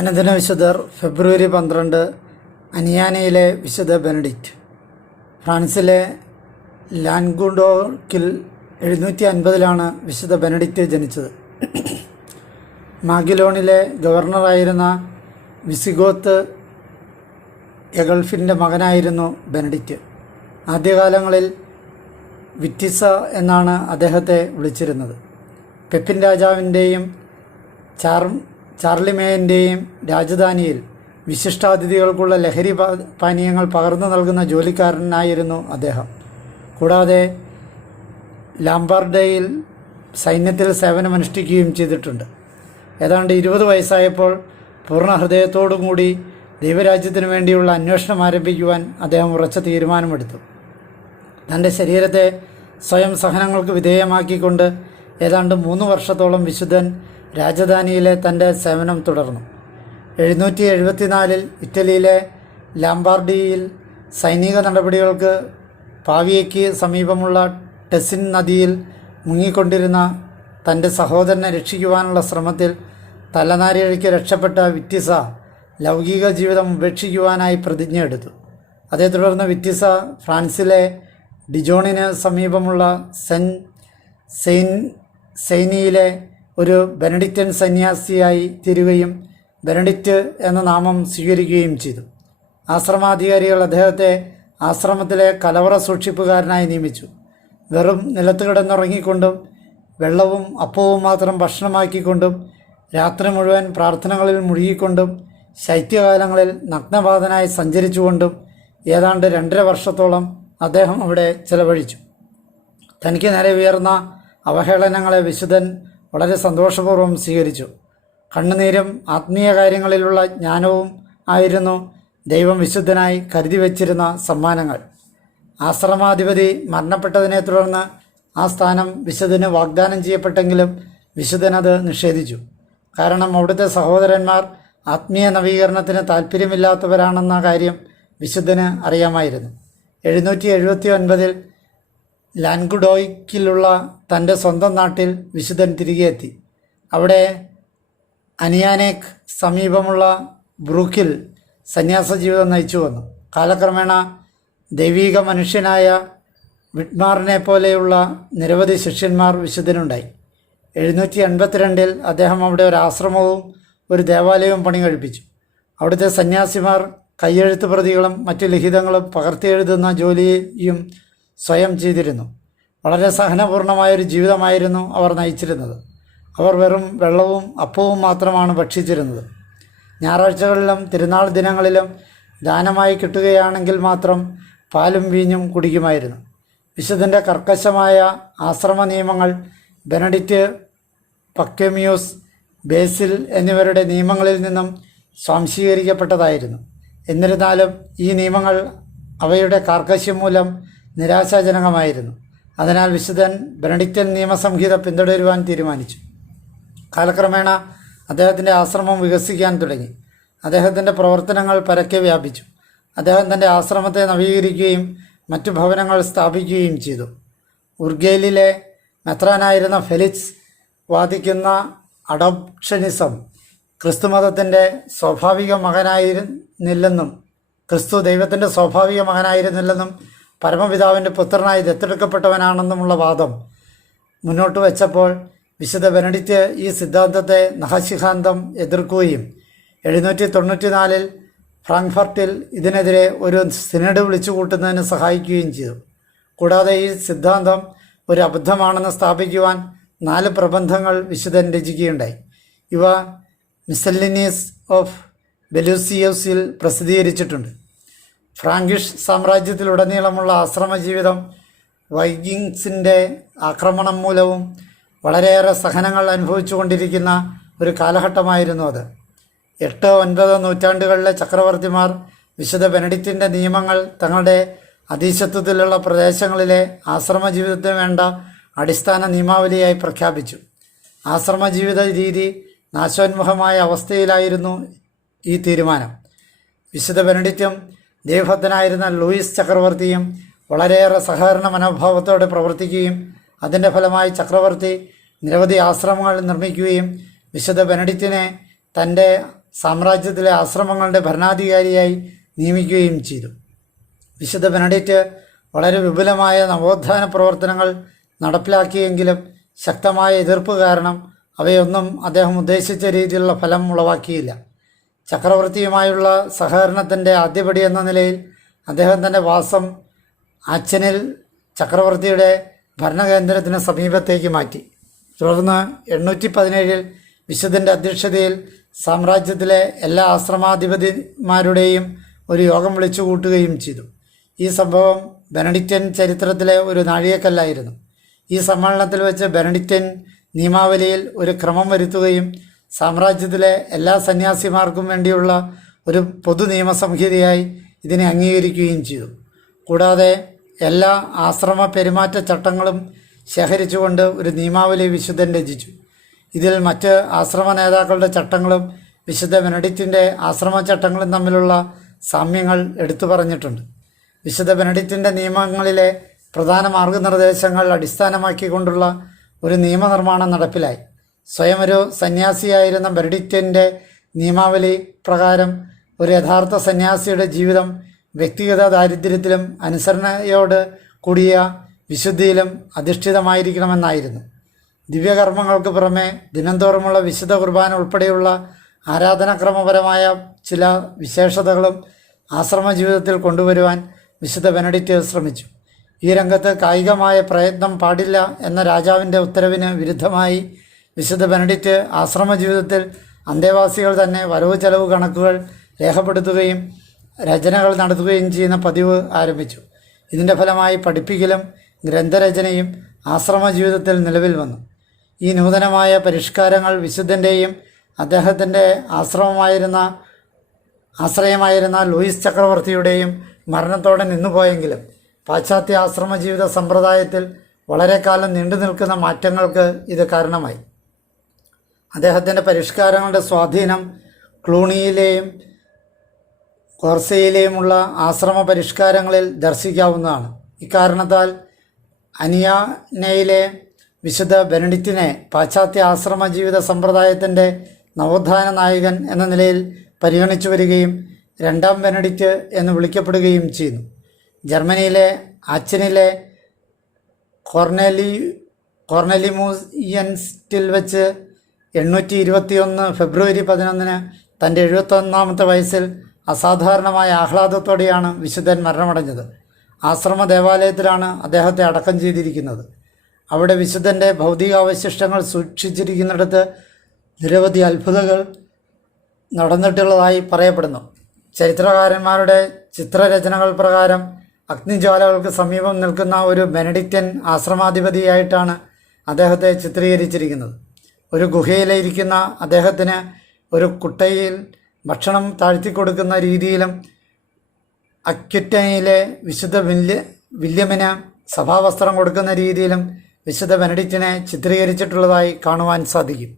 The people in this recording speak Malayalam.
അനുദിന വിശുദ്ധർ ഫെബ്രുവരി 12 അനിയാനയിലെ വിശുദ്ധ ബെനഡിക്റ്റ്. ഫ്രാൻസിലെ ലാൻഗുഡോക്കിൽ 750 വിശുദ്ധ ബെനഡിക്റ്റ് ജനിച്ചത്. മാഗിലോണിലെ ഗവർണറായിരുന്ന വിസിഗോത്ത് എഗൾഫിൻ്റെ മകനായിരുന്നു ബെനഡിക്റ്റ്. ആദ്യകാലങ്ങളിൽ വിറ്റിസ എന്നാണ് അദ്ദേഹത്തെ വിളിച്ചിരുന്നത്. പെപ്പിൻ രാജാവിൻ്റെയും ചാർലിമേൻ്റെയും രാജധാനിയിൽ വിശിഷ്ടാതിഥികൾക്കുള്ള ലഹരി പാനീയങ്ങൾ പകർന്നു നൽകുന്ന ജോലിക്കാരനായിരുന്നു അദ്ദേഹം. കൂടാതെ ലാംബാർഡയിൽ സൈന്യത്തിൽ സേവനമനുഷ്ഠിക്കുകയും ചെയ്തിട്ടുണ്ട്. ഏതാണ്ട് 20 വയസ്സായപ്പോൾ പൂർണ്ണ ഹൃദയത്തോടും കൂടി ദൈവരാജ്യത്തിനു വേണ്ടിയുള്ള അന്വേഷണം ആരംഭിക്കുവാൻ അദ്ദേഹം ഉറച്ച തീരുമാനമെടുത്തു. തൻ്റെ ശരീരത്തെ സ്വയം സഹനങ്ങൾക്ക് വിധേയമാക്കിക്കൊണ്ട് ഏതാണ്ട് 3 വർഷത്തോളം വിശുദ്ധൻ രാജധാനിയിലെ തൻ്റെ സേവനം തുടർന്നു. 774 ഇറ്റലിയിലെ ലാംബാർഡിയിൽ സൈനിക നടപടികൾക്ക് പാവിയയ്ക്ക് സമീപമുള്ള ടെസിൻ നദിയിൽ മുങ്ങിക്കൊണ്ടിരുന്ന തൻ്റെ സഹോദരനെ രക്ഷിക്കുവാനുള്ള ശ്രമത്തിൽ തലനാരിഴയ്ക്ക് രക്ഷപ്പെട്ട വിറ്റിസ ലൗകിക ജീവിതം ഉപേക്ഷിക്കുവാനായി പ്രതിജ്ഞയെടുത്തു. അതേ തുടർന്ന് വിറ്റിസ ഫ്രാൻസിലെ ഡിജോണിന് സമീപമുള്ള സെയ്നിയിലെ ഒരു ബെനഡിക്റ്റൻ സന്യാസിയായി തീരുകയും ബെനഡിക്റ്റ് എന്ന നാമം സ്വീകരിക്കുകയും ചെയ്തു. ആശ്രമാധികാരികൾ അദ്ദേഹത്തെ ആശ്രമത്തിലെ കലവറ സൂക്ഷിപ്പുകാരനായി നിയമിച്ചു. വെറും നിലത്ത് കിടന്നുറങ്ങിക്കൊണ്ടും വെള്ളവും അപ്പവും മാത്രം ഭക്ഷണമാക്കിക്കൊണ്ടും രാത്രി മുഴുവൻ പ്രാർത്ഥനകളിൽ മുഴുകിക്കൊണ്ടും ശൈത്യകാലങ്ങളിൽ നഗ്നപാതനായി സഞ്ചരിച്ചുകൊണ്ടും ഏതാണ്ട് 2.5 വർഷത്തോളം അദ്ദേഹം അവിടെ ചെലവഴിച്ചു. തനിക്ക് നേരെ ഉയർന്ന അവഹേളനങ്ങളെ വിശുദ്ധൻ വളരെ സന്തോഷപൂർവ്വം സ്വീകരിച്ചു. കണ്ണുനീരും ആത്മീയ കാര്യങ്ങളിലുള്ള ജ്ഞാനവും ആയിരുന്നു ദൈവം വിശുദ്ധനായി കരുതി വച്ചിരുന്ന സമ്മാനങ്ങൾ. ആശ്രമാധിപതി മരണപ്പെട്ടതിനെ തുടർന്ന് ആ സ്ഥാനം വിശുദ്ധന് വാഗ്ദാനം ചെയ്യപ്പെട്ടെങ്കിലും വിശുദ്ധൻ അത് നിഷേധിച്ചു. കാരണം അവിടുത്തെ സഹോദരന്മാർ ആത്മീയ നവീകരണത്തിന് താല്പര്യമില്ലാത്തവരാണെന്ന കാര്യം വിശുദ്ധന് അറിയാമായിരുന്നു. 779 ലാൻഗുഡോക്കിലുള്ള തൻ്റെ സ്വന്തം നാട്ടിൽ വിശുദ്ധൻ തിരികെ എത്തി. അവിടെ അനിയാനേക്ക് സമീപമുള്ള ബ്രൂക്കിൽ സന്യാസ ജീവിതം നയിച്ചു വന്നു. കാലക്രമേണ ദൈവീക മനുഷ്യനായ വിറ്റ്മാറിനെ പോലെയുള്ള നിരവധി ശിഷ്യന്മാർ വിശുദ്ധനുണ്ടായി. 782 അദ്ദേഹം അവിടെ ഒരു ആശ്രമവും ഒരു ദേവാലയവും പണി കഴിപ്പിച്ചു. അവിടുത്തെ സന്യാസിമാർ കയ്യെഴുത്ത് പ്രതികളും മറ്റു ലിഖിതങ്ങളും പകർത്തിയെഴുതുന്ന ജോലിയും സ്വയം ചെയ്തിരുന്നു. വളരെ സഹനപൂർണമായൊരു ജീവിതമായിരുന്നു അവർ നയിച്ചിരുന്നത്. അവർ വെറും വെള്ളവും അപ്പവും മാത്രമാണ് ഭക്ഷിച്ചിരുന്നത്. ഞായറാഴ്ചകളിലും തിരുനാൾ ദിനങ്ങളിലും ദാനമായി കിട്ടുകയാണെങ്കിൽ മാത്രം പാലും വീഞ്ഞും കുടിക്കുമായിരുന്നു. വിശുദ്ധൻ്റെ കർക്കശമായ ആശ്രമ നിയമങ്ങൾ ബെനഡിക്റ്റ്, പക്കേമിയോസ്, ബേസിൽ എന്നിവരുടെ നിയമങ്ങളിൽ നിന്നും സ്വാംശീകരിക്കപ്പെട്ടതായിരുന്നു. എന്നിരുന്നാലും ഈ നിയമങ്ങൾ അവയുടെ കാർക്കശ്യം മൂലം നിരാശാജനകമായിരുന്നു. അതിനാൽ വിശുദ്ധൻ ബെനഡിക്റ്റൻ നിയമസംഹിത പിന്തുടരുവാൻ തീരുമാനിച്ചു. കാലക്രമേണ അദ്ദേഹത്തിൻ്റെ ആശ്രമം വികസിക്കാൻ തുടങ്ങി. അദ്ദേഹത്തിൻ്റെ പ്രവർത്തനങ്ങൾ പരക്കെ വ്യാപിച്ചു. അദ്ദേഹം തൻ്റെ ആശ്രമത്തെ നവീകരിക്കുകയും മറ്റു ഭവനങ്ങൾ സ്ഥാപിക്കുകയും ചെയ്തു. ഉർഗേലിലെ മെത്രാനായിരുന്ന ഫെലിക്സ് വാദിക്കുന്ന അഡോപ്ഷനിസം ക്രിസ്തു ദൈവത്തിൻ്റെ സ്വാഭാവിക മകനായിരുന്നില്ലെന്നും പരമപിതാവിൻ്റെ പുത്രനായി ദത്തെടുക്കപ്പെട്ടവനാണെന്നുമുള്ള വാദം മുന്നോട്ട് വച്ചപ്പോൾ വിശുദ്ധ ബെനഡിക്റ്റ് ഈ സിദ്ധാന്തത്തെ നഖശിഖാന്തം എതിർക്കുകയും 794 ഫ്രാങ്ക്ഫർട്ടിൽ ഇതിനെതിരെ ഒരു സിനഡ് വിളിച്ചു കൂട്ടുന്നതിന് സഹായിക്കുകയും ചെയ്തു. കൂടാതെ ഈ സിദ്ധാന്തം ഒരു അബദ്ധമാണെന്ന് സ്ഥാപിക്കുവാൻ 4 പ്രബന്ധങ്ങൾ വിശുദ്ധൻ രചിക്കുകയുണ്ടായി. ഇവ മിസെല്ലിനീസ് ഓഫ് ബെലൂസിയോസിൽ പ്രസിദ്ധീകരിച്ചിട്ടുണ്ട്. ഫ്രാങ്കിഷ് സാമ്രാജ്യത്തിലുടനീളമുള്ള ആശ്രമ ജീവിതം വൈക്കിങ്സിൻ്റെ ആക്രമണം മൂലവും വളരെയേറെ സഹനങ്ങൾ അനുഭവിച്ചു കൊണ്ടിരിക്കുന്ന ഒരു കാലഘട്ടമായിരുന്നു അത്. 8-9 നൂറ്റാണ്ടുകളിലെ ചക്രവർത്തിമാർ വിശുദ്ധ ബെനഡിക്റ്റിൻ്റെ നിയമങ്ങൾ തങ്ങളുടെ അധീശത്വത്തിലുള്ള പ്രദേശങ്ങളിലെ ആശ്രമ ജീവിതത്തിന് വേണ്ട അടിസ്ഥാന നിയമാവലിയായി പ്രഖ്യാപിച്ചു. ആശ്രമ ജീവിത രീതി നാശോന്മുഖമായ അവസ്ഥയിലായിരുന്നു ഈ തീരുമാനം. വിശുദ്ധ ബെനഡിക്റ്റും ദൈവഭക്തനായിരുന്ന ലൂയിസ് ചക്രവർത്തിയും വളരെയേറെ സഹകരണ മനോഭാവത്തോടെ പ്രവർത്തിക്കുകയും അതിൻ്റെ ഫലമായി ചക്രവർത്തി നിരവധി ആശ്രമങ്ങൾ നിർമ്മിക്കുകയും വിശുദ്ധ ബെനഡിക്റ്റിനെ തൻ്റെ സാമ്രാജ്യത്തിലെ ആശ്രമങ്ങളുടെ ഭരണാധികാരിയായി നിയമിക്കുകയും ചെയ്തു. വിശുദ്ധ ബെനഡിക്റ്റ് വളരെ വിപുലമായ നവോത്ഥാന പ്രവർത്തനങ്ങൾ നടപ്പിലാക്കിയെങ്കിലും ശക്തമായ എതിർപ്പ് കാരണം അവയൊന്നും അദ്ദേഹം ഉദ്ദേശിച്ച രീതിയിലുള്ള ഫലം ഉളവാക്കിയില്ല. ചക്രവർത്തിയുമായുള്ള സഹകരണത്തിൻ്റെ ആദ്യപടി എന്ന നിലയിൽ അദ്ദേഹം തൻ്റെ വാസം ആച്ചനിൽ ചക്രവർത്തിയുടെ ഭരണകേന്ദ്രത്തിന് സമീപത്തേക്ക് മാറ്റി. തുടർന്ന് 817 വിശുദ്ധൻ്റെ അധ്യക്ഷതയിൽ സാമ്രാജ്യത്തിലെ എല്ലാ ആശ്രമാധിപതിമാരുടെയും ഒരു യോഗം വിളിച്ചു കൂട്ടുകയും ചെയ്തു. ഈ സംഭവം ബെനഡിക്റ്റൻ ചരിത്രത്തിലെ ഒരു നാഴികക്കല്ലായിരുന്നു. ഈ സമ്മേളനത്തിൽ വെച്ച് ബെനഡിക്റ്റൻ നിയമാവലിയിൽ ഒരു ക്രമം വരുത്തുകയും സാമ്രാജ്യത്തിലെ എല്ലാ സന്യാസിമാർക്കും വേണ്ടിയുള്ള ഒരു പൊതു നിയമസംഹിതയായി ഇതിനെ അംഗീകരിക്കുകയും ചെയ്തു. കൂടാതെ എല്ലാ ആശ്രമ പെരുമാറ്റ ചട്ടങ്ങളും ശേഖരിച്ചുകൊണ്ട് ഒരു നിയമാവലി വിശുദ്ധൻ രചിച്ചു. ഇതിൽ മറ്റ് ആശ്രമ നേതാക്കളുടെ ചട്ടങ്ങളും വിശുദ്ധ ബെനഡിക്റ്റിൻ്റെ ആശ്രമ ചട്ടങ്ങളും തമ്മിലുള്ള സാമ്യങ്ങൾ എടുത്തു പറഞ്ഞിട്ടുണ്ട്. വിശുദ്ധ ബെനഡിക്റ്റിൻ്റെ നിയമങ്ങളിലെ പ്രധാന മാർഗനിർദ്ദേശങ്ങൾ അടിസ്ഥാനമാക്കിക്കൊണ്ടുള്ള ഒരു നിയമനിർമ്മാണം നടപ്പിലായി. സ്വയം ഒരു സന്യാസിയായിരുന്ന ബെനഡിക്റ്റിൻ്റെ നിയമാവലി പ്രകാരം ഒരു യഥാർത്ഥ സന്യാസിയുടെ ജീവിതം വ്യക്തിഗത ദാരിദ്ര്യത്തിലും അനുസരണയോട് കൂടിയ വിശുദ്ധിയിലും അധിഷ്ഠിതമായിരിക്കണമെന്നായിരുന്നു. ദിവ്യകർമ്മങ്ങൾക്ക് പുറമെ ദിനംതോറുമുള്ള വിശുദ്ധ കുർബാന ഉൾപ്പെടെയുള്ള ആരാധനാക്രമപരമായ ചില വിശേഷതകളും ആശ്രമ ജീവിതത്തിൽ കൊണ്ടുവരുവാൻ വിശുദ്ധ ബെനഡിക്റ്റ് ശ്രമിച്ചു. ഈ രംഗത്ത് കായികമായ പ്രയത്നം പാടില്ല എന്ന രാജാവിൻ്റെ ഉത്തരവിന് വിരുദ്ധമായി വിശുദ്ധ ബെനഡിക്റ്റ് ആശ്രമ ജീവിതത്തിൽ അന്തേവാസികൾ തന്നെ വരവ് ചെലവ് കണക്കുകൾ രേഖപ്പെടുത്തുകയും രചനകൾ നടത്തുകയും ചെയ്യുന്ന പതിവ് ആരംഭിച്ചു. ഇതിൻ്റെ ഫലമായി പഠിപ്പിക്കലും ഗ്രന്ഥരചനയും ആശ്രമ ജീവിതത്തിൽ നിലവിൽ വന്നു. ഈ നൂതനമായ പരിഷ്കാരങ്ങൾ വിശുദ്ധൻ്റെയും അദ്ദേഹത്തിൻ്റെ ആശ്രയമായിരുന്ന ലൂയിസ് ചക്രവർത്തിയുടെയും മരണത്തോടെ നിന്നുപോയെങ്കിലും പാശ്ചാത്യ ആശ്രമ ജീവിത സമ്പ്രദായത്തിൽ വളരെ കാലം നീണ്ടു നിൽക്കുന്ന മാറ്റങ്ങൾക്ക് ഇത് കാരണമായി. അദ്ദേഹത്തിൻ്റെ പരിഷ്കാരങ്ങളുടെ സ്വാധീനം ക്ലൂണിയിലെയും കോർസയിലെയുമുള്ള ആശ്രമ പരിഷ്കാരങ്ങളിൽ ദർശിക്കാവുന്നതാണ്. ഇക്കാരണത്താൽ അനിയാനയിലെ വിശുദ്ധ ബെനഡിക്റ്റിനെ പാശ്ചാത്യ ആശ്രമ ജീവിത സമ്പ്രദായത്തിൻ്റെ നവോത്ഥാന നായകൻ എന്ന നിലയിൽ പരിഗണിച്ചു വരികയും രണ്ടാം ബെനഡിക്റ്റ് എന്ന് വിളിക്കപ്പെടുകയും ചെയ്യുന്നു. ജർമ്മനിയിലെ ആച്ചനിലെ കോർണലിമൂയൻസ്റ്റിൽ വെച്ച് 821 ഫെബ്രുവരി 11 തൻ്റെ 71ാമത്തെ വയസ്സിൽ അസാധാരണമായ ആഹ്ലാദത്തോടെയാണ് വിശുദ്ധൻ മരണമടഞ്ഞത്. ആശ്രമ ദേവാലയത്തിലാണ് അദ്ദേഹത്തെ അടക്കം ചെയ്തിരിക്കുന്നത്. അവിടെ വിശുദ്ധൻ്റെ ഭൗതികാവശിഷ്ടങ്ങൾ സൂക്ഷിച്ചിരിക്കുന്നിടത്ത് നിരവധി അത്ഭുതങ്ങൾ നടന്നിട്ടുള്ളതായി പറയപ്പെടുന്നു. ചരിത്രകാരന്മാരുടെ ചിത്രരചനകൾ പ്രകാരം അഗ്നിജ്വാലകൾക്ക് സമീപം നിൽക്കുന്ന ഒരു ബെനഡിക്റ്റൻ ആശ്രമാധിപതിയായിട്ടാണ് അദ്ദേഹത്തെ ചിത്രീകരിച്ചിരിക്കുന്നത്. ഒരു ഗുഹയിലിരിക്കുന്ന അദ്ദേഹത്തിന് ഒരു കുട്ടയിൽ ഭക്ഷണം താഴ്ത്തിക്കൊടുക്കുന്ന രീതിയിലും അക്വിറ്റയിലെ വിശുദ്ധ വില്യമിന് സഭാവസ്ത്രം കൊടുക്കുന്ന രീതിയിലും വിശുദ്ധ ബെനഡിക്റ്റിനെ ചിത്രീകരിച്ചിട്ടുള്ളതായി കാണുവാൻ സാധിക്കും.